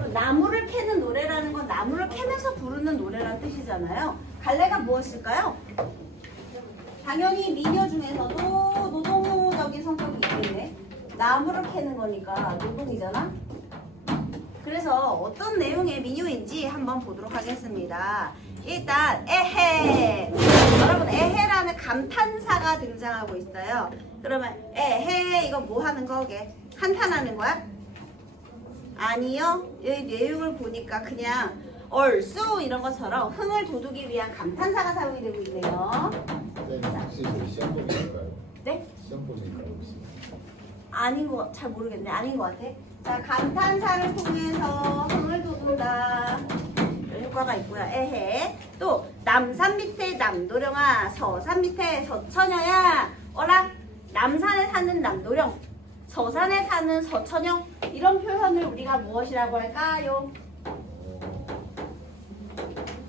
여러분 나무를 캐는 노래라는 건 나무를 캐면서 부르는 노래라는 뜻이잖아요. 갈래가 무엇일까요? 당연히 미녀 중에서도 노동적인 성격이 있겠네. 나무를 캐는 거니까 노동이잖아. 그래서 어떤 내용의 민요인지 한번 보도록 하겠습니다. 일단 에헤, 여러분 에헤라는 감탄사가 등장하고 있어요. 그러면 에헤 이거 뭐 하는 거게? 한탄하는 거야? 아니요. 이 내용을 보니까 그냥 얼쑤 이런 것처럼 흥을 돋우기 위한 감탄사가 사용이 되고 있네요. 네, 혹시 저희 시험 보기인가요? 네? 시험 보기인가요? 혹시? 아닌 거 잘 모르겠네. 아닌 것 같아. 자, 감탄사를 통해서 흥을 돋운다. 이런 효과가 있고요. 에헤. 또 남산 밑에 남도령아, 서산 밑에 서처녀야. 어라? 남산에 사는 남도령, 서산에 사는 서처녀. 이런 표현을 우리가 무엇이라고 할까요?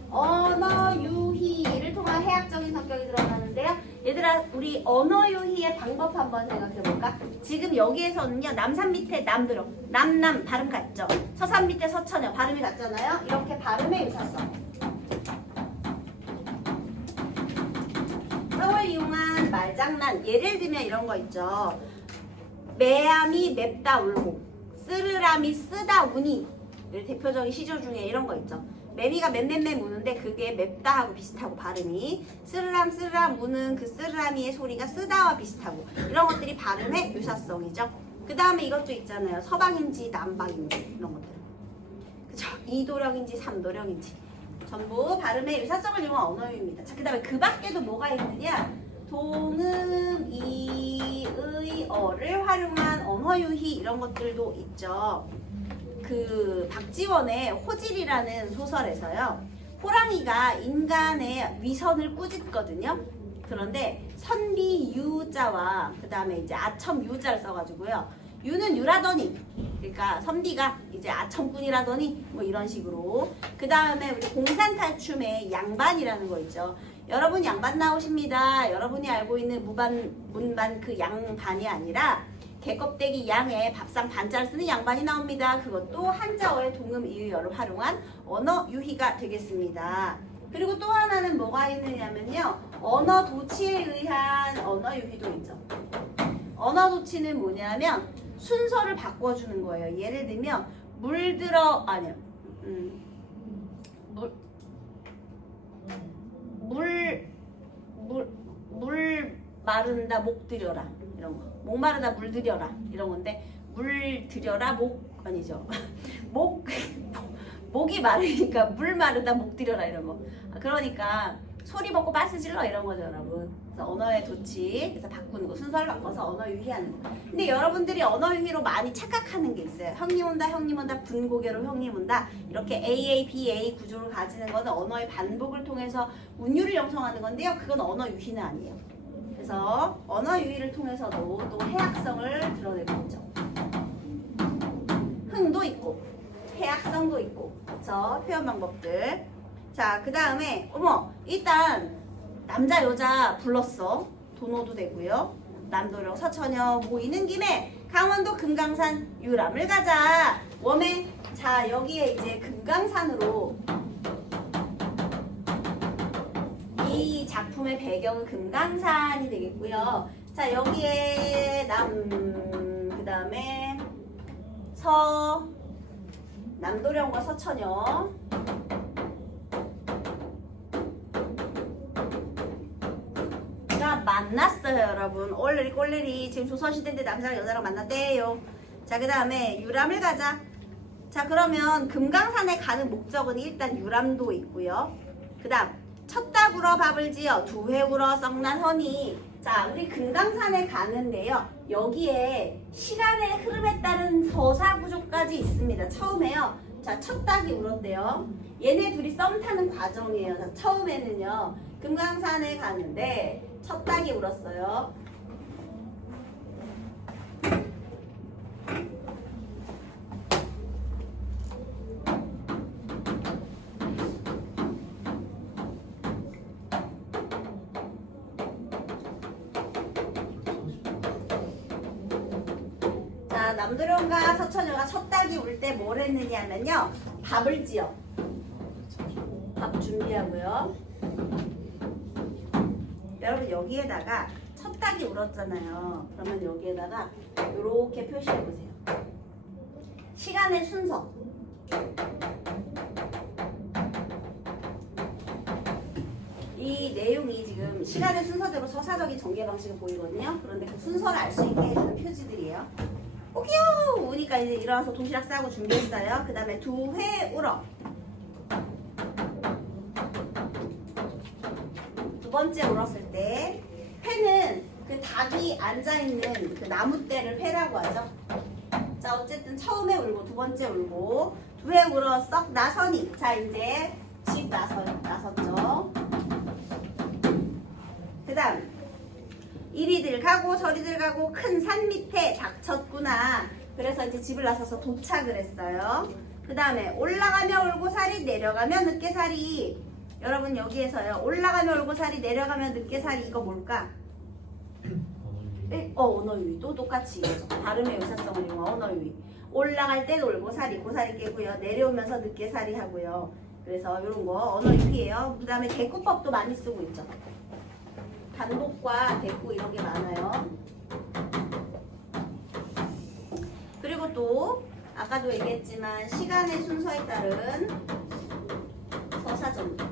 언어 유희를 통한 해학적인 성격이 드러나는데요. 얘들아, 우리 언어 유희의 방법 한번 생각해 볼까? 지금 여기에서는요, 남산 밑에 남도령, 남남 발음 같죠? 서산 밑에 서처녀 발음이 같잖아요. 이렇게 발음의 유사성. 성을 이용한 말장난. 예를 들면 이런 거 있죠. 매암이 맵다 울고, 쓰르람이 쓰다 우니. 대표적인 시조 중에 이런 거 있죠. 매미가 맴맴매 무는데 그게 맵다 하고 비슷하고 발음이 쓰르람 쓰르람 우는 그 쓰르람이의 소리가 쓰다와 비슷하고 이런 것들이 발음의 유사성이죠. 그 다음에 이것도 있잖아요. 서방인지 남방인지 이런 것들. 그쵸? 이도령인지 삼도령인지 전부 발음의 유사성을 이용한 언어유입니다. 자, 그 다음에 그 밖에도 뭐가 있느냐? 동음, 이의, 어를 활용한 언어유희 이런 것들도 있죠. 그 박지원의 호질이라는 소설에서요. 호랑이가 인간의 위선을 꾸짖거든요. 그런데 선비 유자와 그 다음에 이제 아첨 유자를 써가지고요. 유는 유라더니, 그러니까 선비가 이제 아첨꾼이라더니 뭐 이런 식으로. 그 다음에 우리 공산탈춤의 양반이라는 거 있죠. 여러분 양반 나오십니다. 여러분이 알고 있는 문반 그 양반이 아니라 개껍데기 양에 밥상 반자를 쓰는 양반이 나옵니다. 그것도 한자어의 동음 이의어를 활용한 언어 유희가 되겠습니다. 그리고 또 하나는 뭐가 있느냐면요. 언어 도치에 의한 언어 유희도 있죠. 언어 도치는 뭐냐면 순서를 바꿔주는 거예요. 예를 들면 물들어 아니요. 물 마른다 목 들여라 이런 거. 목 마르다 물 들여라 이런 건데 물 들여라 목 아니죠. 목이 마르니까 물 마르다 목 들여라 이런 거. 그러니까 소리 벗고 바스 질러 이런 거죠, 여러분. 그래서 언어의 도치, 그래서 바꾸는 거, 순서를 바꿔서 언어 유희하는 거. 근데 여러분들이 언어 유희로 많이 착각하는 게 있어요. 형님 온다, 형님 온다, 분고개로 형님 온다. 이렇게 AA, BA 구조를 가지는 거는 언어의 반복을 통해서 운율을 형성하는 건데요. 그건 언어 유희는 아니에요. 그래서 언어 유희를 통해서도 또 해학성을 드러내고 있죠. 흥도 있고, 해학성도 있고, 그렇죠? 표현 방법들. 자, 그 다음에 일단 남자 여자 불렀어. 도노도 되고요. 남도령 서처녀 모이는 김에 강원도 금강산 유람을 가자. 웜에 자 여기에 이제 금강산으로 이 작품의 배경은 금강산이 되겠고요. 자 여기에 그 다음에 남도령과 서처녀 만났어요, 여러분. 꼴레리 지금 조선시대인데 남자랑 여자랑 만났대요. 자, 그 다음에 유람을 가자. 자, 그러면 금강산에 가는 목적은 일단 유람도 있고요. 그 다음 쳤다 굴어 밥을 지어 두회 울어 썩난 허니. 자, 우리 금강산에 가는데요. 여기에 시간의 흐름에 따른 서사구조까지 있습니다. 처음에요. 자, 쳤다기 울었대요. 얘네 둘이 썸 타는 과정이에요. 자, 처음에는요. 금강산에 가는데 쳤다기 울었어요. 자, 자, 남도령과 서천여가 첫 닭이 울 때 뭘 했느냐면요. 밥을 지어. 밥 준비하고요. 여러분 여기에다가 첫 닭이 울었잖아요. 그러면 여기에다가 이렇게 표시해 보세요. 시간의 순서. 이 내용이 지금 시간의 순서대로 서사적인 전개 방식을 보이거든요. 그런데 그 순서를 알 수 있게 해주는 표지들이에요. 오기요! 우니까 이제 일어나서 도시락 싸고 준비했어요. 그 다음에 2회 울어. 두 번째 울었을 때 회는 그 닭이 앉아있는 그 나무대를 회라고 하죠. 자, 어쨌든 처음에 울고 두 번째 울고 2회 울어 썩 나서니. 자, 이제 집 나섰죠. 그 다음 이리들 가고 저리들 가고 큰 산 밑에 닥쳤구나. 그래서 이제 집을 나서서 도착을 했어요. 그 다음에 올라가며 울고살이 내려가며 늦게살이. 여러분 여기에서요. 올라가며 울고살이 내려가며 늦게살이 이거 뭘까? 언어유희. 또 똑같이 이거죠. 발음의 유사성을 이용한 언어유희. 올라갈 때 울고살이 고살이 깨고요. 내려오면서 늦게살이 하고요. 그래서 이런 거 언어유희예요. 그 다음에 대꾸법도 많이 쓰고 있죠. 단독과 대꾸 이런 게 많아요. 그리고 또 아까도 얘기했지만 시간의 순서에 따른 서사전도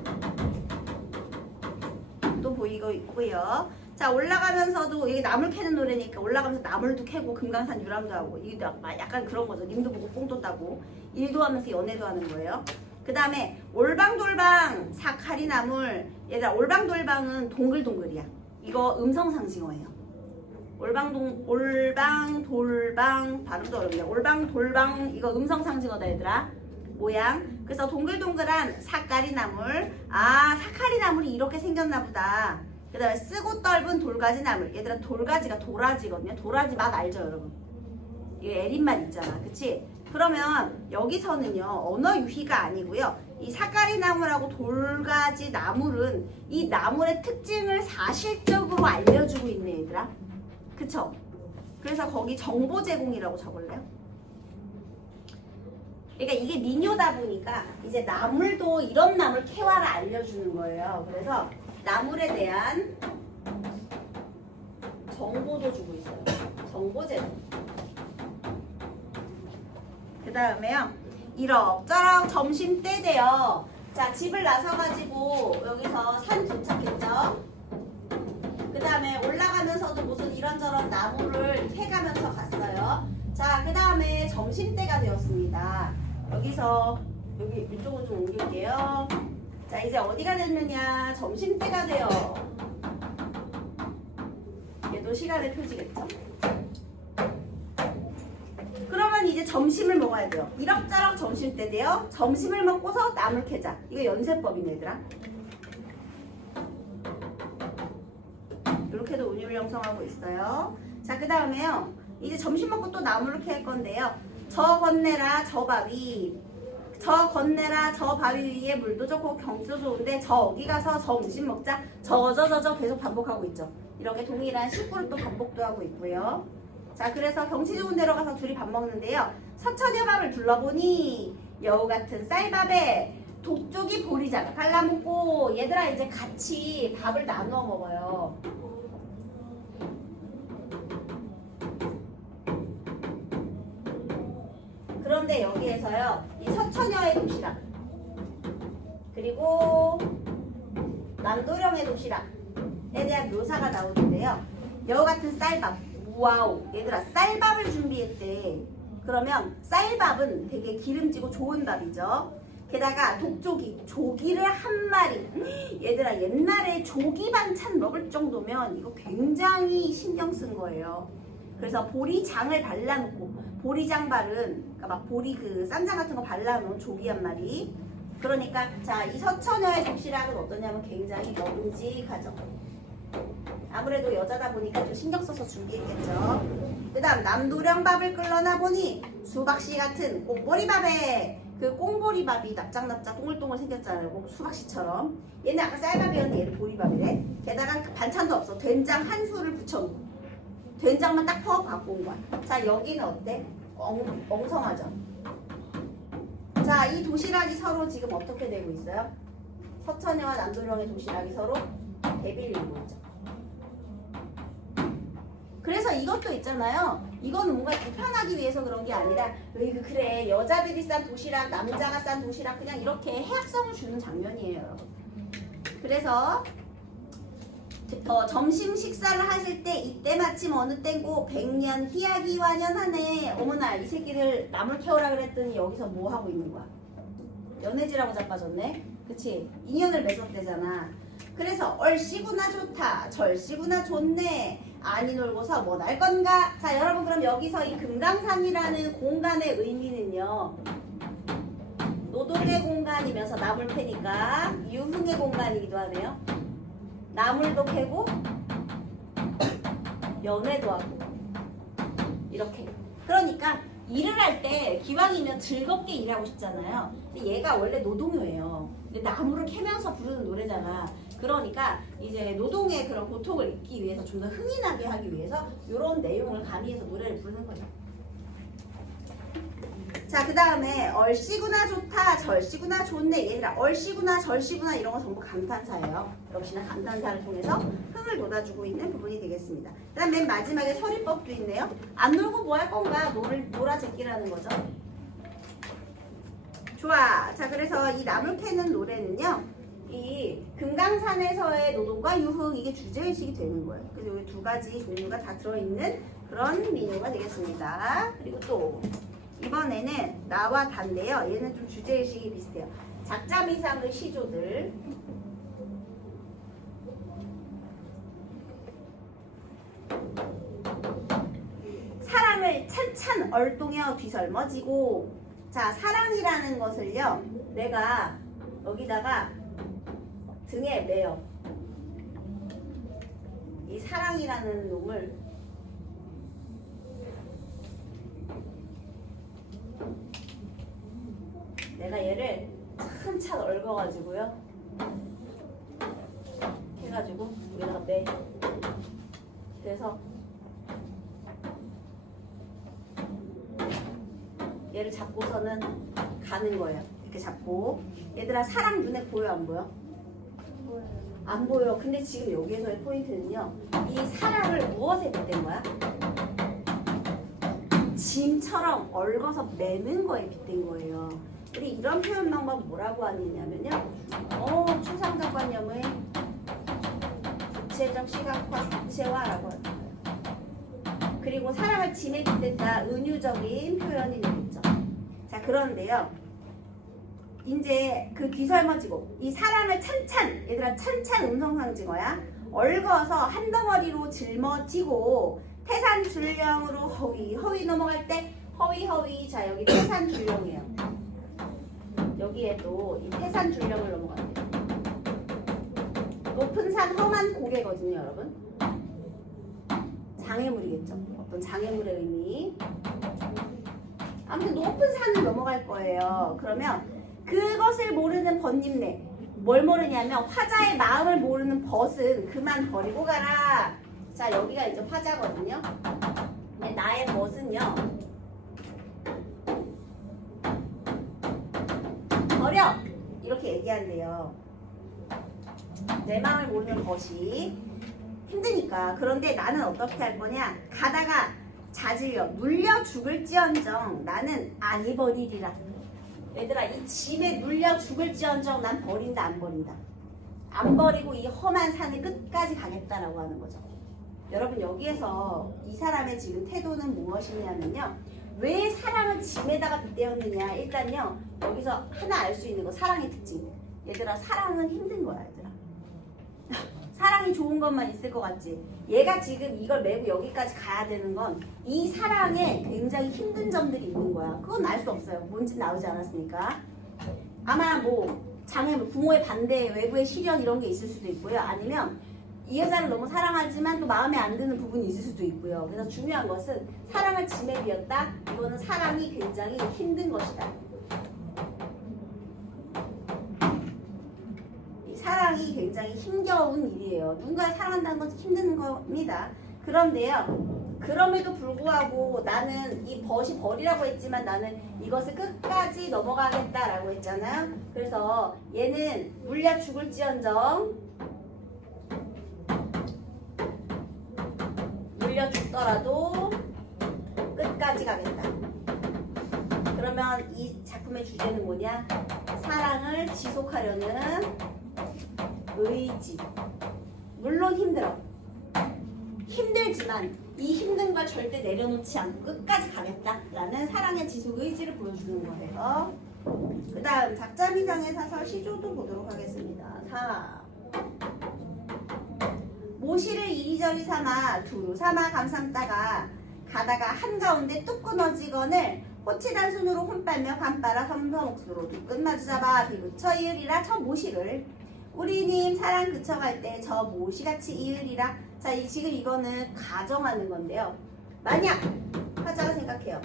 보이고 있고요. 자, 올라가면서도 이게 나물 캐는 노래니까 올라가면서 나물도 캐고 금강산 유람도 하고 이게 약간 그런 거죠. 님도 보고 뽕도 따고 일도 하면서 연애도 하는 거예요. 그 다음에 올방돌방 사카리 나물. 얘들아 올방돌방은 동글동글이야. 이거 음성상징어예요. 올방돌방 발음도 어렵네요. 올방돌방 이거 음성상징어다 얘들아. 모양. 그래서 동글동글한 사카리 나물. 아, 사카리 나물이 이렇게 생겼나 보다. 그 다음에 쓰고 떫은 돌가지 나물. 얘들아 돌가지가 도라지거든요. 도라지 맛 알죠 여러분? 이거 에린 맛 있잖아. 그치? 그러면 여기서는요 언어 유희가 아니고요. 이 사카리 나물하고 돌가지 나물은 이 나물의 특징을 사실적으로 알려주고 있네 얘들아. 그쵸? 그래서 거기 정보 제공이라고 적을래요? 그러니까 이게 민요다 보니까 이제 나물도 이런 나물 캐와를 알려주는 거예요. 그래서 나물에 대한 정보도 주고 있어요. 정보 제공. 그 다음에요. 이럭저럭 점심때 돼요. 자, 집을 나서가지고 여기서 산 도착했죠. 그 다음에 올라가면서도 무슨 이런저런 나무를 캐가면서 갔어요. 자, 그 다음에 점심때가 되었습니다. 여기서 여기 이쪽으로 좀 옮길게요. 자, 이제 어디가 됐느냐? 점심때가 돼요. 얘도 시간의 표지겠죠? 그러면 이제 점심을 먹어야 돼요. 이럭저럭 점심때 돼요. 점심을 먹고서 나물 캐자. 이거 연세법이네 얘들아. 이렇게도 운율 형성하고 있어요. 자, 그 다음에요. 이제 점심 먹고 또 나무를 캐 할 건데요. 저 건네라 저 바위. 저 건네라 저 바위 위에 물도 좋고 경치도 좋은데 저기 가서 저 음식 먹자. 저 계속 반복하고 있죠. 이렇게 동일한 10그룹도 반복도 하고 있고요. 자, 그래서 경치 좋은 데로 가서 둘이 밥 먹는데요. 서천여밥을 둘러보니 여우 같은 쌀밥에 독쪽이 보리장 갈라먹고 얘들아 이제 같이 밥을 나누어 먹어요. 그런데 여기에서요. 이 서천여의 도시락 그리고 남도령의 도시락에 대한 묘사가 나오는데요. 여우 같은 쌀밥. 와우. 얘들아 쌀밥을 준비했대. 그러면 쌀밥은 되게 기름지고 좋은 밥이죠. 게다가 독조기. 조기를 한 마리. 얘들아 옛날에 조기 반찬 먹을 정도면 이거 굉장히 신경 쓴 거예요. 그래서 보리장을 발라놓고 보리장발은 그러니까 막 보리 그 쌈장 같은 거 발라놓은 조기 한 마리. 그러니까 자, 이 서천여의 도시락은 어떠냐면 굉장히 먹음직하죠. 아무래도 여자다 보니까 좀 신경 써서 준비했겠죠. 그 다음 남도령밥을 끌러나 보니 수박씨 같은 꽁보리밥에 그 꽁보리밥이 납작납작 동글동글 생겼잖아요. 수박씨처럼. 얘는 아까 쌀밥이었는데 얘는 보리밥이래. 게다가 반찬도 없어. 된장 한 수를 붙여놓고 된장만 딱 퍼갖고 갖고 온 거야. 자, 여기는 어때? 엉성하죠? 자, 이 도시락이 서로 지금 어떻게 되고 있어요? 서천이와 남도령의 도시락이 서로 대비리고 있죠. 그래서 이것도 있잖아요. 이거는 뭔가 불편하기 위해서 그런 게 아니라 그래 여자들이 싼 도시락, 남자가 싼 도시락 그냥 이렇게 해학성을 주는 장면이에요, 여러분. 그래서 점심 식사를 하실 때 이때 마침 어느 때고 백년 희야기 완연하네. 어머나 이 새끼를 나물 캐오라 그랬더니 여기서 뭐 하고 있는 거야? 연애질하고 자빠졌네. 그치? 인연을 맺었대잖아. 그래서 얼씨구나 좋다, 절씨구나 좋네. 아니 놀고서 뭐 날 건가? 자, 여러분 그럼 여기서 이 금강산이라는 공간의 의미는요, 노동의 공간이면서 나물 패니까 유흥의 공간이기도 하네요. 나물도 캐고 연애도 하고 이렇게. 그러니까 일을 할 때 기왕이면 즐겁게 일하고 싶잖아요. 근데 얘가 원래 노동요예요. 근데 나무를 캐면서 부르는 노래잖아. 그러니까 이제 노동의 그런 고통을 잊기 위해서 좀 더 흥이 나게 하기 위해서 이런 내용을 가미해서 노래를 부르는 거죠. 자, 그 다음에 얼씨구나 좋다, 절씨구나 좋네. 얘들아, 얼씨구나, 절씨구나 이런 거 전부 감탄사예요. 역시나 감탄사를 통해서 흥을 돋아주고 있는 부분이 되겠습니다. 그 다음 맨 마지막에 서리법도 있네요. 안 놀고 뭐 할 건가? 놀아 제끼라는 거죠. 좋아. 자, 그래서 이 나물 캐는 노래는요, 이 금강산에서의 노동과 유흥, 이게 주제의식이 되는 거예요. 그래서 여기 두 가지 종류가 다 들어있는 그런 민요가 되겠습니다. 그리고 또 이번에는 나와 단데요. 얘는 좀 주제의식이 비슷해요. 작자미상의 시조들. 사랑을 찬찬 얼동여 뒤설머지고. 자, 사랑이라는 것을요, 내가 여기다가 등에 매요. 이 사랑이라는 놈을 내가 얘를 찬찬 얽어가지고요, 해가지고 여기다가 매. 그래서 얘를 잡고서는 가는 거예요. 이렇게 잡고. 얘들아, 사랑 눈에 보여 안 보여? 안 보여. 근데 지금 여기에서의 포인트는요, 이 사랑을 무엇에 빗댄 거야? 짐처럼 얽어서 매는 거에 빗댄 거예요. 우리 이런 표현 방법 뭐라고 하느냐면요, 추상적관념의 구체적 시각화 구체화라고 합니다. 그리고 사랑을 짐에 빗댔다, 은유적인 표현이 되겠죠. 자, 그런데요, 이제 그 뒤설머지고, 이 사랑을 찬찬, 얘들아 찬찬 음성상징어야. 얽어서 한 덩어리로 짊어지고 태산줄령으로 허위 넘어갈 때 허위. 자, 여기 태산줄령이에요. 여기에 또 이 태산줄령을 넘어가요. 높은 산 험한 고개거든요, 여러분. 장애물이겠죠. 어떤 장애물의 의미. 아무튼 높은 산을 넘어갈 거예요. 그러면 그것을 모르는 벗님네, 뭘 모르냐면 화자의 마음을 모르는 벗은 그만 버리고 가라. 자, 여기가 이제 화자거든요. 근데 나의 벗은요, 버려! 이렇게 얘기한대요. 내 마음을 모르는 벗이 힘드니까. 그런데 나는 어떻게 할 거냐? 가다가 자질려 물려 죽을지언정 나는 아니 버리리라. 얘들아, 이 짐에 물려 죽을지언정 난 버린다, 안 버린다. 안 버리고 이 험한 산을 끝까지 가겠다라고 하는 거죠. 여러분, 여기에서 이 사람의 지금 태도는 무엇이냐면요, 왜 사랑을 짐에다가 빗대었느냐. 일단요, 여기서 하나 알 수 있는 거, 사랑의 특징. 얘들아, 사랑은 힘든 거야, 얘들아. 사랑이 좋은 것만 있을 것 같지? 얘가 지금 이걸 메고 여기까지 가야 되는 건 이 사랑에 굉장히 힘든 점들이 있는 거야. 그건 알 수 없어요. 뭔지 나오지 않았으니까. 아마 뭐 장애물, 부모의 반대, 외부의 시련 이런 게 있을 수도 있고요. 아니면 이 여자를 너무 사랑하지만 또 마음에 안 드는 부분이 있을 수도 있고요. 그래서 중요한 것은 사랑을 짐에 비었다. 이거는 사랑이 굉장히 힘든 것이다. 사랑이 굉장히 힘겨운 일이에요. 누군가를 사랑한다는 것은 힘든 겁니다. 그런데요, 그럼에도 불구하고 나는 이 벗이 벌이라고 했지만 나는 이것을 끝까지 넘어가겠다라고 했잖아요. 그래서 얘는 물려 죽을지언정 물려 죽더라도 끝까지 가겠다. 그러면 이 작품의 주제는 뭐냐? 사랑을 지속하려는 의지. 물론 힘들어. 힘들지만 이 힘든 걸 절대 내려놓지 않고 끝까지 가겠다라는 사랑의 지속 의지를 보여주는 거예요. 그 다음 작자 미상의 사설 시조도 보도록 하겠습니다. 4. 모시를 이리저리 삼아 두루 삼아 감삼다가 가다가 한가운데 뚝 끊어지거늘 호치단순으로 혼빨며 간빨아 섬서목수로 두 끝 마주잡아 비붙여 이으리라 저 모시를 우리님 사랑 그쳐갈 때 저 모시같이 이으리라. 자, 지금 이거는 가정하는 건데요. 만약 화자가 생각해요.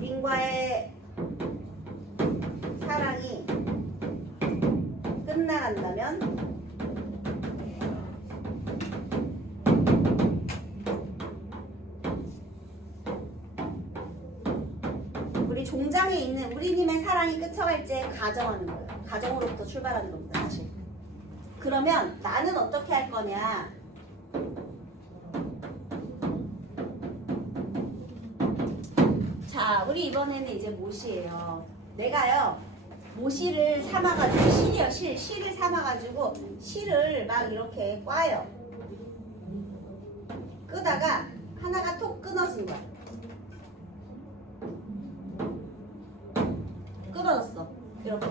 딘과의 사랑이 끝나간다면 우리 종장에 있는 우리님의 사랑이 끝쳐갈 때 가정하는 거예요. 가정으로부터 출발하는 겁니다, 사실. 그러면 나는 어떻게 할 거냐? 자, 우리 이번에는 이제 모시예요. 내가요, 모시를 삼아가지고, 실을 삼아가지고, 실을 막 이렇게 꽈요. 끄다가 하나가 톡 끊어진 거야. 끊어졌어. 이렇게.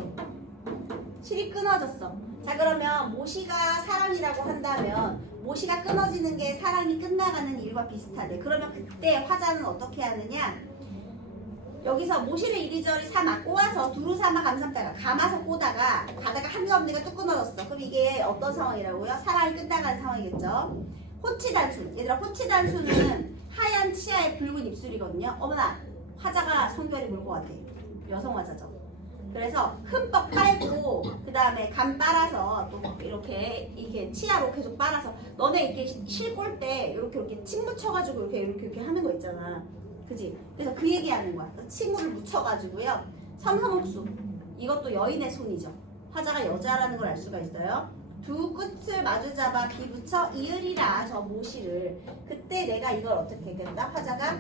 실이 끊어졌어. 자, 그러면 모시가 사랑이라고 한다면 모시가 끊어지는 게 사랑이 끝나가는 일과 비슷하대. 그러면 그때 화자는 어떻게 하느냐? 여기서 모시를 이리저리 삼아 꼬아서 두루 삼아 감삼다가 감아서 꼬다가 가다가 한가운데가 뚝 끊어졌어. 그럼 이게 어떤 상황이라고요? 사랑이 끝나가는 상황이겠죠. 호치단순. 얘들아, 호치단순은 하얀 치아에 붉은 입술이거든요. 어머나, 화자가 성별이 뭘 것 같아? 여성 화자죠. 그래서 흠뻑 빨고 그 다음에 간 빨아서 또 이렇게 치아로 계속 빨아서 너네 이렇게 실골 때 이렇게 침 묻혀가지고 이렇게 하는 거 있잖아. 그지? 그래서 그 얘기하는 거야. 침을 묻혀가지고요. 섬섬옥수. 이것도 여인의 손이죠. 화자가 여자라는 걸 알 수가 있어요. 두 끝을 마주잡아 비붙여 이으리라 저 모시를. 그때 내가 이걸 어떻게 했겠다? 화자가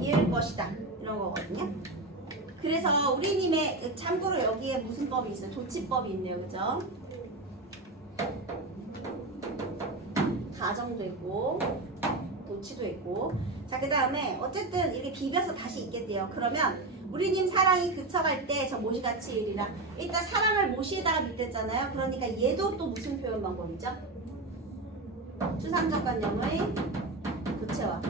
이을 것이다. 이런 거거든요. 그래서 우리님의 참고로 여기에 무슨 법이 있어요? 도치법이 있네요. 그죠? 가정도 있고 도치도 있고. 자, 그 다음에 어쨌든 이렇게 비벼서 다시 있겠대요. 그러면 우리님 사랑이 그쳐갈 때 저 모시같이 이리라. 일단 사랑을 모시에다가 빗댔잖아요. 그러니까 얘도 또 무슨 표현 방법이죠? 추상적관념의 구체화.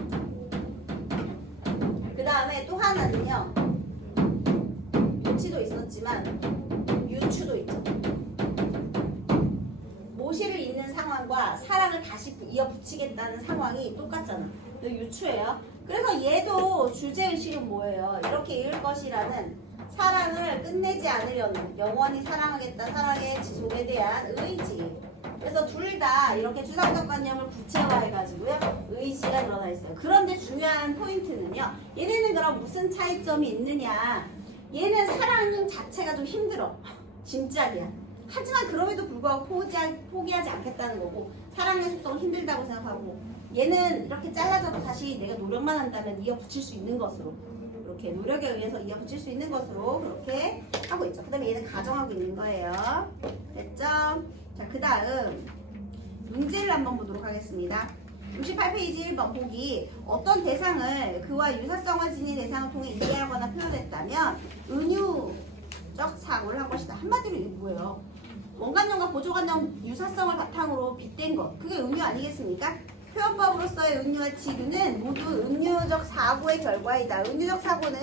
그 다음에 또 하나는요. 유치도 있었지만 유추도 있죠. 모시를 잇는 상황과 사랑을 다시 이어붙이겠다는 상황이 똑같잖아. 유추예요. 그래서 얘도 주제의식은 뭐예요? 이렇게 이을 것이라는 사랑을 끝내지 않으려는 영원히 사랑하겠다 사랑의 지속에 대한 의지. 그래서 둘 다 이렇게 추상적관념을 구체화해가지고요. 의지가 드러나 있어요. 그런데 중요한 포인트는요. 얘네는 그럼 무슨 차이점이 있느냐. 얘는 사랑 자체가 좀 힘들어. 진짜이야. 하지만 그럼에도 불구하고 포기하지 않겠다는 거고 사랑의 속성은 힘들다고 생각하고 얘는 이렇게 잘라져도 다시 내가 노력만 한다면 이어붙일 수 있는 것으로 이렇게 노력에 의해서 이어붙일 수 있는 것으로 그렇게 하고 있죠. 그 다음에 얘는 가정하고 있는 거예요. 됐죠? 자, 그 다음 문제를 한번 보도록 하겠습니다. 68페이지 1번 보기. 어떤 대상을 그와 유사성을 지닌 대상을 통해 이해하거나 표현했다면 은유적 사고를 한 것이다. 한마디로 이게 뭐예요? 원관념과 보조관념 유사성을 바탕으로 빗댄 것. 그게 은유 아니겠습니까? 표현법으로서의 은유와 치유는 모두 은유적 사고의 결과이다. 은유적 사고는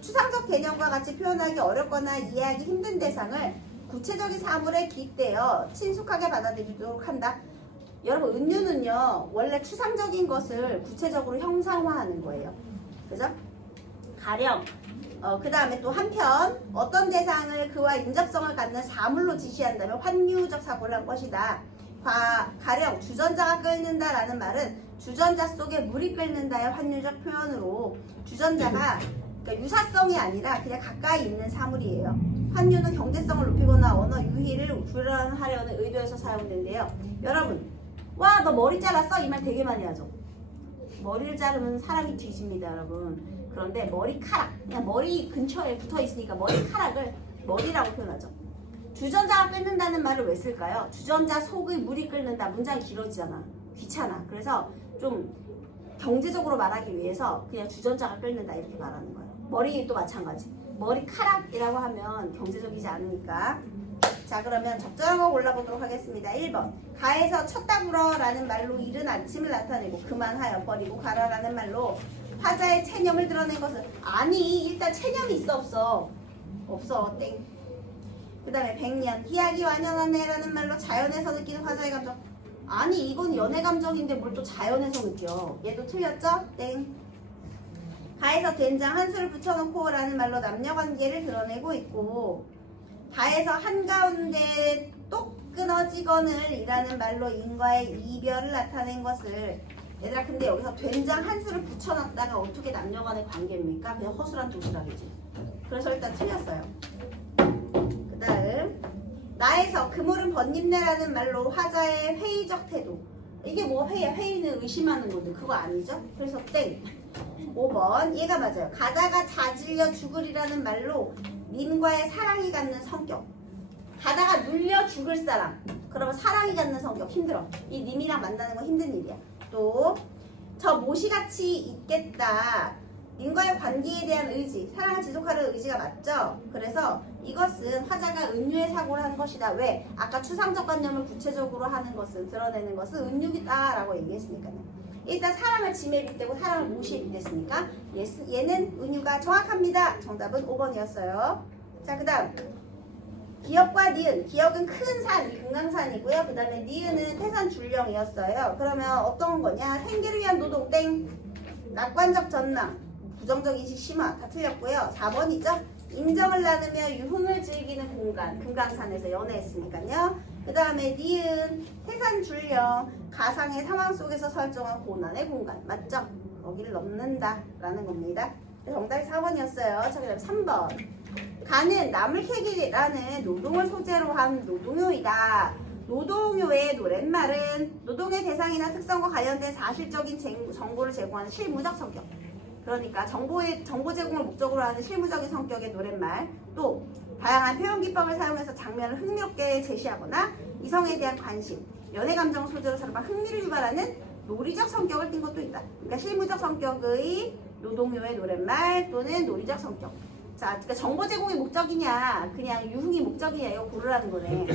추상적 개념과 같이 표현하기 어렵거나 이해하기 힘든 대상을 구체적인 사물에 기입되어 친숙하게 받아들이도록 한다. 여러분, 은유는요 원래 추상적인 것을 구체적으로 형상화하는 거예요. 그죠? 가령 그 다음에 또 한편 어떤 대상을 그와 인접성을 갖는 사물로 지시한다면 환유적 사고를 한 것이다. 가령 주전자가 끓는다라는 말은 주전자 속에 물이 끓는다의 환유적 표현으로 주전자가 그러니까 유사성이 아니라 그냥 가까이 있는 사물이에요. 환유는 경제성을 높이거나 언어 유희를 불안하려는 의도에서 사용된대요. 여러분, 와, 너 머리 잘랐어? 이 말 되게 많이 하죠. 머리를 자르면 사람이 뒤집니다, 여러분. 그런데 머리카락, 그냥 머리 근처에 붙어 있으니까 머리카락을 머리라고 표현하죠. 주전자가 끓는다는 말을 왜 쓸까요? 주전자 속의 물이 끓는다. 문장이 길어지잖아. 귀찮아. 그래서 좀 경제적으로 말하기 위해서 그냥 주전자가 끓는다 이렇게 말하는 거예요. 머리도 마찬가지. 머리카락이라고 하면 경제적이지 않으니까. 자, 그러면 적절한 거 골라보도록 하겠습니다. 1번. 가에서 쳤다 불어라는 말로 이른 아침을 나타내고 그만하여 버리고 가라라는 말로 화자의 체념을 드러낸 것은 아니 일단 체념이 있어 없어? 없어. 땡. 그 다음에 백년 기약이 완연하네라는 말로 자연에서 느끼는 화자의 감정 아니 이건 연애 감정인데 뭘 또 자연에서 느껴. 얘도 틀렸죠? 땡. 가에서 된장 한 수를 붙여놓고 라는 말로 남녀관계를 드러내고 있고 가에서 한가운데 똑 끊어지거늘 이라는 말로 인과의 이별을 나타낸 것을 얘들아 근데 여기서 된장 한 수를 붙여놨다가 어떻게 남녀간의 관계입니까? 그냥 허술한 도시락이지. 그래서 일단 틀렸어요. 그 다음 나에서 그물은 번님네라는 말로 화자의 회의적 태도 이게 뭐 회의야? 회의는 의심하는 건데 그거 아니죠? 그래서 땡. 5번 얘가 맞아요. 가다가 자질려 죽으리라는 말로 님과의 사랑이 갖는 성격 가다가 눌려 죽을 사람 그러면 사랑이 갖는 성격 힘들어. 이 님이랑 만나는 건 힘든 일이야. 또 저 모시같이 있겠다 님과의 관계에 대한 의지 사랑을 지속하는 의지가 맞죠? 그래서 이것은 화자가 은유의 사고를 한 것이다. 왜? 아까 추상적 관념을 구체적으로 하는 것은 드러내는 것은 은유이다 라고 얘기했으니까요. 일단 사랑을 짐에 빗대고 사랑을 모시에 빗댔으니까 얘는 은유가 정확합니다. 정답은 5번이었어요. 자, 그 다음 기역과 니은 기역은 큰 산, 이 금강산이고요. 그 다음에 니은은 태산줄령이었어요. 그러면 어떤 거냐? 생계를 위한 노동 땡 낙관적 전망 부정적 인식 심화 다 틀렸고요. 4번이죠. 인정을 나누며 유흥을 즐기는 공간 금강산에서 연애했으니까요. 그 다음에 니은 태산줄령 가상의 상황 속에서 설정한 고난의 공간 맞죠? 거기를 넘는다 라는 겁니다. 정답이 4번이었어요. 자, 그 다음 3번 가는 나물캐기라는 노동을 소재로 한 노동요이다. 노동요의 노랫말은 노동의 대상이나 특성과 관련된 사실적인 정보를 제공하는 실무적 성격 그러니까 정보 제공을 목적으로 하는 실무적인 성격의 노랫말 또 다양한 표현 기법을 사용해서 장면을 흥미롭게 제시하거나 이성에 대한 관심 연애 감정을 소재로 사람과 흥미를 유발하는 놀이적 성격을 띈 것도 있다. 그러니까 실무적 성격의 노동요의 노랫말 또는 놀이적 성격. 자, 그러니까 정보 제공이 목적이냐 그냥 유흥이 목적이냐 이거 고르라는 거네.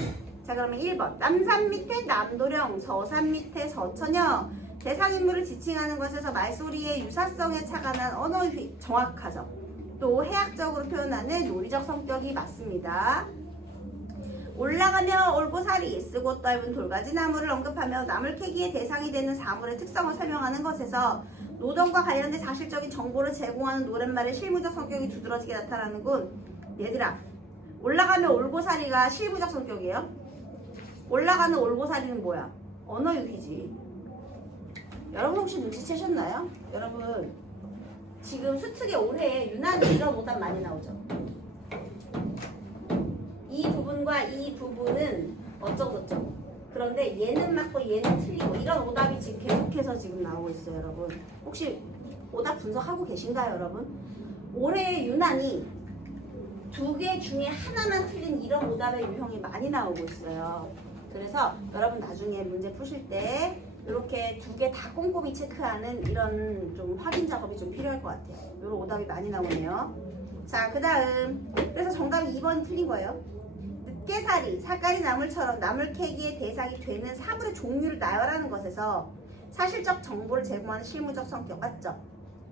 자, 그러면 1번 남산 밑에 남도령 서산 밑에 서천여 대상인물을 지칭하는 것에서 말소리의 유사성에 착안한 언어유희 정확하죠. 또 해학적으로 표현하는 논리적 성격이 맞습니다. 올라가며 올고사리 쓰고 넓은 돌가지 나무를 언급하며 나물 캐기의 대상이 되는 사물의 특성을 설명하는 것에서 노동과 관련된 사실적인 정보를 제공하는 노랫말의 실무적 성격이 두드러지게 나타나는군. 얘들아 올라가며 올고사리가 실무적 성격이에요? 올라가는 올고사리는 뭐야? 언어유희지. 여러분 혹시 눈치채셨나요? 여러분 지금 수특에 올해 유난히 이런 오답 많이 나오죠. 이 부분과 이 부분은 어쩌고저쩌고 그런데 얘는 맞고 얘는 틀리고 이런 오답이 지금 계속해서 지금 나오고 있어요. 여러분 혹시 오답 분석하고 계신가요? 여러분 올해 유난히 두 개 중에 하나만 틀린 이런 오답의 유형이 많이 나오고 있어요. 그래서 여러분 나중에 문제 푸실 때 이렇게 두 개 다 꼼꼼히 체크하는 이런 좀 확인 작업이 좀 필요할 것 같아요. 이런 오답이 많이 나오네요. 자, 그 다음 그래서 정답이 2번이 틀린 거예요. 늦게살이, 사까리 나물처럼 나물 캐기의 대상이 되는 사물의 종류를 나열하는 것에서 사실적 정보를 제공하는 실무적 성격 맞죠?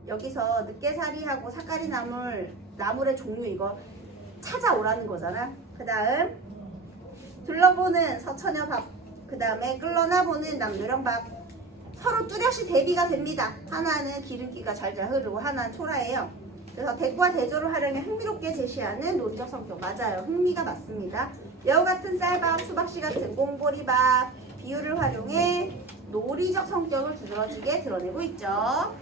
여기서 늦게살이하고 사까리 나물의 종류 이거 찾아오라는 거잖아. 그 다음 둘러보는 서처녀 밥 그 다음에 끌러나보는 남도령밥 서로 뚜렷이 대비가 됩니다. 하나는 기름기가 잘잘 흐르고 하나는 초라해요. 그래서 대과 대조를 활용해 흥미롭게 제시하는 논리적 성격. 맞아요. 흥미가 맞습니다. 여우 같은 쌀밥, 수박씨 같은 꽁보리밥 비유를 활용해 논리적 성격을 두드러지게 드러내고 있죠.